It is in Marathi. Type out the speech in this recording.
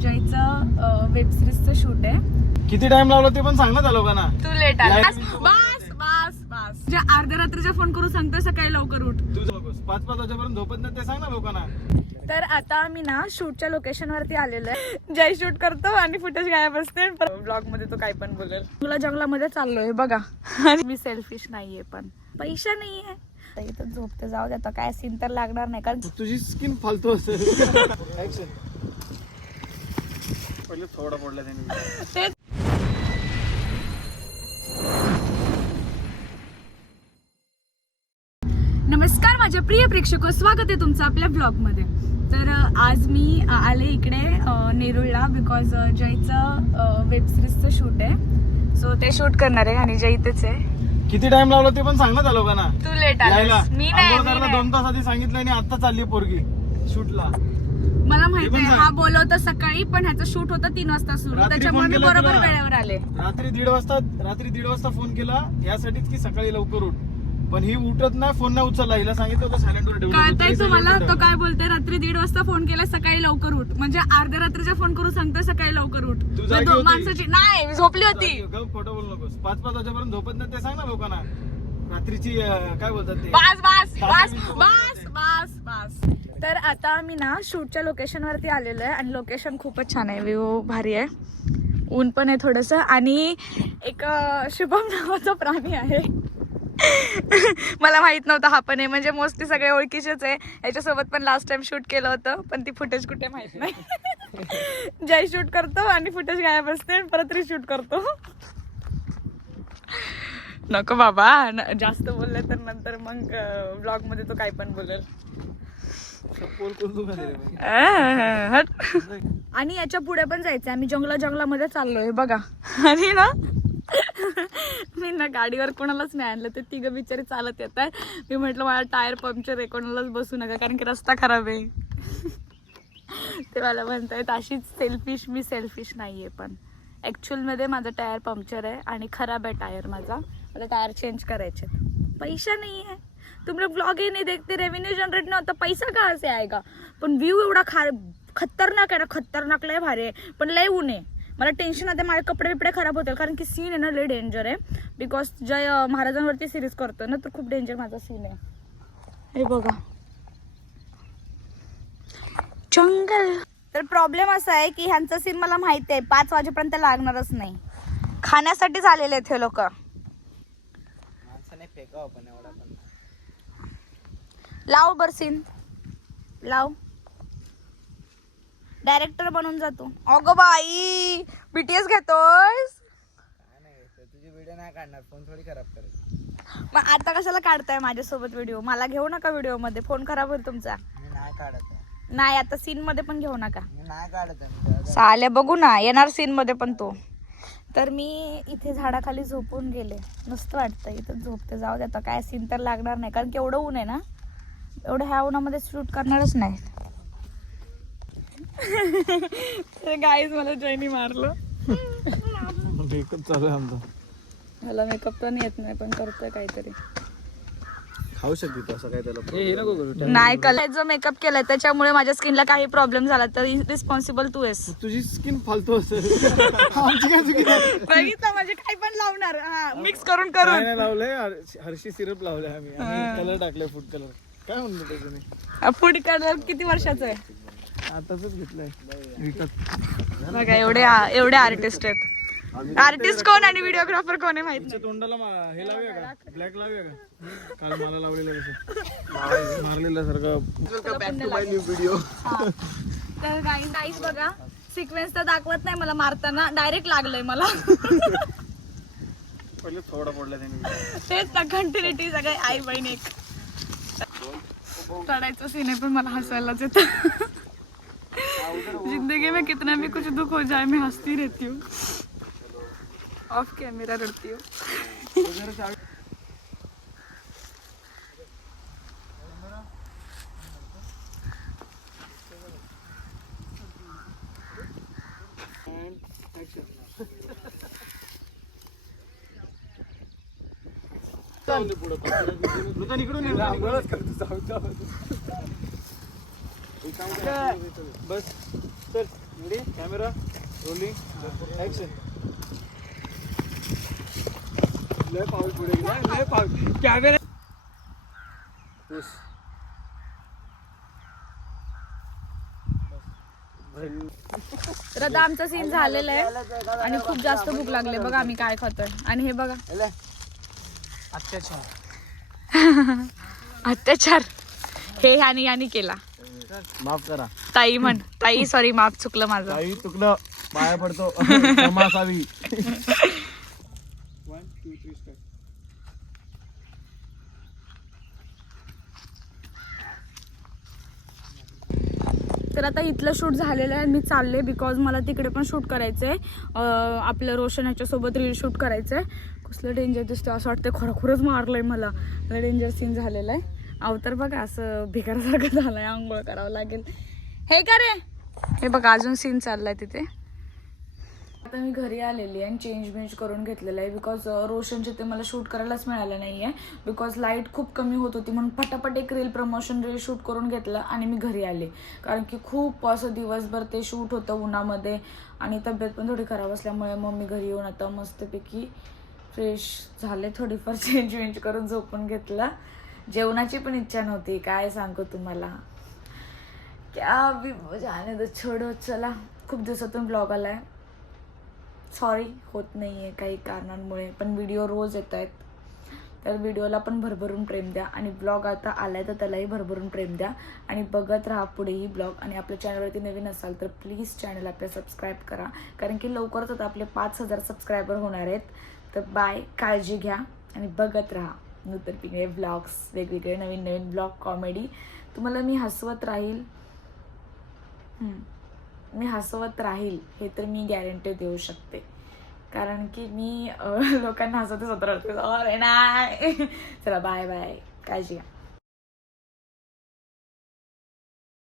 जयचं वेब सिरीजचं शूट आहे. किती टाइम लावला ते पण सांग ना त्या लोकांना. तू लेट आला. बस बस बस जे अर्ध्या रात्रीचा फोन करून सांगतोय सकाळी लवकर उठ. तू 5-5 वाजेपर्यंत झोपत नाही ते सांग ना लोकांना. तर आता आम्ही ना शूटच्या लोकेशन वरती आलेलो आहे. जय शूट करतो आणि फुटेज गायब असते. ब्लॉग मध्ये तो काय पण बोलेल. तुला जंगलामध्ये चाललोय बघा. आणि मी सेल्फिश नाहीये पण पैसा नाहीये. इथं झोपते जाऊ दे आता काय सीन तर लागणार नाही कारण तुझी स्किन फालतू असेल. पहिले थोडा पडला त्याने. नमस्कार माझ्या प्रिय प्रेक्षको, स्वागत आहे तुमचं आपल्या ब्लॉग मध्ये. तर आज मी आले इकडे नेरुळला बिकॉज जयचं वेब सिरीजचं शूट आहे. सो ते शूट करणार आहे आणि जय इथेच आहे. किती टाइम लावला ते पण सांग ना त्या लोकांना. तू लेट आला. मी नाही 2 तास आधी सांगितलं आणि आता चालली पोरगी शूटला. मला माहिती आहे हा बोलवता सकाळी पण ह्याचं शूट होतं 3 वाजता सुरू, त्याच्यामुळे मी बरोबर वेळेवर आले. रात्री 1:30 वाजता फोन केला यासाठीच की सकाळी लवकर उठ, पण ही उठत नाही. फोन नाही उचलला. हिला सांगितलं होतं सायलेंट वर ठेवून. कळतंय तुम्हाला तो काय बोलतोय. रात्री 1:30 वाजता फोन केला सकाळी लवकर उठ, म्हणजे अर्ध्या रात्रीचा फोन करून सांगतोय सकाळी लवकर उठ. माणसाची नाही मी झोपली होती. खोटं बोलू नकोस. 5-5 वाजेपर्यंत झोपत नाही ते सांग ना लोकांना. रात्रीची काय बोलतात ते. बस बस बस बस बस बस. तर आता आम्ही ना शूटच्या लोकेशन वरती आलेलो आहे आणि लोकेशन खूपच छान आहे. व्ह्यू भारी आहे. ऊन पण आहे थोडस आणि एक शुभम नावाचा प्राणी आहे. मला माहित नव्हतं हा पण आहे, म्हणजे मोस्टली सगळे ओळखीचेच आहे. याच्यासोबत पण लास्ट टाइम शूट केलं होतं पण ती फुटेज कुठे माहित नाही. जय शूट करतो आणि फुटेज गायब असते, परत रिशूट करतो. नको बाबा जास्त बोलले तर नंतर मग ब्लॉग मध्ये तो काय पण बोलेल. आणि याच्या पुढे पण जायचंय. आम्ही जंगलामध्ये चाललोय बघा. आणि ना मी ना गाडीवर कोणालाच नाही आणलं. ते 3 बिचारे चालत येत आहे. मी म्हटलं मला टायर पंक्चर आहे, कोणालाच बसू नका कारण की रस्ता खराब आहे. ते मला म्हणतायत अशीच सेल्फिश. मी सेल्फिश नाहीये पण ऍक्च्युअल मध्ये माझा टायर पंक्चर आहे आणि खराब आहे टायर माझा. मला टायर चेंज करायचे. पैसा नहीं है, तुम लोग ब्लॉग ही नहीं देखते, रेवेन्यू जनरेट नहीं होता, पैसा कहाँ से आएगा. पण व्ह्यू एवढा खतरनाक आहे ना, खतरनाक लय भारी आहे. पण लय ऊन आहे. मला टेन्शन आहे माझे कपडे बिपडे खराब होतील कारण की सीन आहे ना लय डेंजर आहे. बिकॉज जय महाराजांवरती सिरीज करतोय ना तर खूप डेंजर माझा सीन आहे. हे बघा जंगल. तर प्रॉब्लेम असा आहे की ह्यांचा सीन मला माहिती आहे 5 वाजेपर्यंत लागणारच नाही. खाण्यासाठीच आलेले आहेत हे लोक. लाव बर सीन लाव. डायरेक्टर बनून जातो. अगो बाई बीटीएस घेतोयस. तुझी व्हिडिओ नाही काढणार, फोन थोडी खराब करेल. मग आता कशाला काढताय माझ्यासोबत व्हिडिओ. मला घेऊ नका व्हिडिओ मध्ये, फोन खराब होईल तुमचा. नाही काढत नाही आता सीन मध्ये पण घेऊ नका. नाही काढत चाले बघू ना येणार सीन मध्ये पण तो. तर मी इथे झाडाखाली झोपून गेले. मस्त वाटतं इथं झोपते जाऊ दे आता काय सीन तर लागणार नाही कारण की एवढं ऊन आहे ना. एवढं ह्या उन्हामध्ये शूट करणारच नाही. गाईज मला जयनी मारलं. मेकअप चालू आहे आमचा. मला मेकअप तर येत नाही पण करतोय काहीतरी. खाऊ शकते असं काय त्याला. नाही कल जो मेकअप केलाय त्याच्यामुळे माझ्या स्किनला काही प्रॉब्लेम झाला तर रिस्पॉन्सिबल तू आहेस. तुझी स्किन फालतू असेल. बघितलं म्हणजे काय पण लावणार. मिक्स करून करून लावलंय. हर्षी सिरप लावलंय आम्ही. कलर टाकलाय फूड कलर. काय म्हणतो त्याच्याने. फूड कलर किती वर्षाचं आहे. आताच घेतलंय विकत. बघा एवढे आर्टिस्ट आहेत. आर्टिस्ट कोण आणि व्हिडिओग्राफर कोण आहे माहित नाही. तोंडाला हे लावूया का, ब्लॅक लावूया का. काल मला लावलेलं कसं मारलेलं सारखं. Back to my new video. तर गाईस बघा सिक्वेन्स तर दाखवत नाही मला मारताना, डायरेक्ट लागलंय मला. पहिले थोडा पडला त्याने. तेच ना कंटिन्युटी सगळे आई बहीण एक. चढायचं सीन आहे पण मला हसायलाच येतं. जिंदगी में कितना भी कुछ दुख हो जाए मैं हंसती रहती हूँ. ऑफ कैमरा रड़ती हूँ. बस चल रेडी कॅमेरा रोलिंग ऍक्शन. लय पाऊल पुढे गेला, लय पाऊल कॅमेरा. तर आता आमचा सीन झालेला आहे आणि खूप जास्त भूक लागली. बघा आम्ही काय खातोय आणि हे बघा अत्याचार हे ह्यानी केला. माफ करा ताई म्हण, ताई सॉरी माफ चुकलं माझं. काही चुकलं पाया पडतो क्षमा असावी. 1 2 3 स्टार्ट. तर आता इथलं शूट झालेलं आहे. मी चालले बिकॉज मला तिकडे पण शूट करायचंय. आपलं रोशन याच्यासोबत रील शूट करायचंय. कसलं डेंजर दिसतं, असं वाटतं खरोखरच मारलंय मला. डेंजर सीन झालेला आहे. अवतार बघा असं भिकारासारखं झालंय, आंघोळ करावं लागेल. हे का रे, हे बघा अजून सीन चाललाय तिथे. आता मी घरी आलेली आहे आणि चेंज करून घेतलेलं आहे बिकॉज रोशनचे ते मला शूट करायलाच मिळालं नाही आहे. बिकॉज लाईट खूप कमी होत होती म्हणून पटापट एक प्रमोशन रील शूट करून घेतलं आणि मी घरी आले. कारण की खूप असं दिवसभर ते शूट होतं उन्हामध्ये आणि तब्येत पण थोडी खराब असल्यामुळे मग मी घरी येऊन आता मस्तपैकी फ्रेश झाले, थोडीफार चेंज करून झोपून घेतलं. जेवणाची पण इच्छा नव्हती, काय सांगू तुम्हाला. क्या अभी जाने दो, छोडो. चला, खूप दिवसातून ब्लॉग आलाय. सॉरी होत नाही आहे काही कारणांमुळे, पण व्हिडिओ रोज येत आहेत. तर व्हिडिओला पण भरभरून प्रेम द्या आणि ब्लॉग आता आलाय तर त्यालाही भरभरून प्रेम द्या आणि बघत राहा पुढेही ब्लॉग. आणि आपल्या चॅनलवरती नवीन असाल तर प्लीज चॅनल आपल्या सबस्क्राईब करा, कारण की लवकरच आता आपले 5000 सबस्क्रायबर होणार आहेत. तर बाय, काळजी घ्या आणि बघत राहा नंतर पिणे ब्लॉग्स, वेगवेगळे नवीन ब्लॉग, कॉमेडी. तुम्हाला मी हसवत राहील हे तर मी गॅरंटी देऊ शकते, कारण की मी लोकांना हसवते 17 अरे नाही. चला बाय बाय, काळजी घ्या.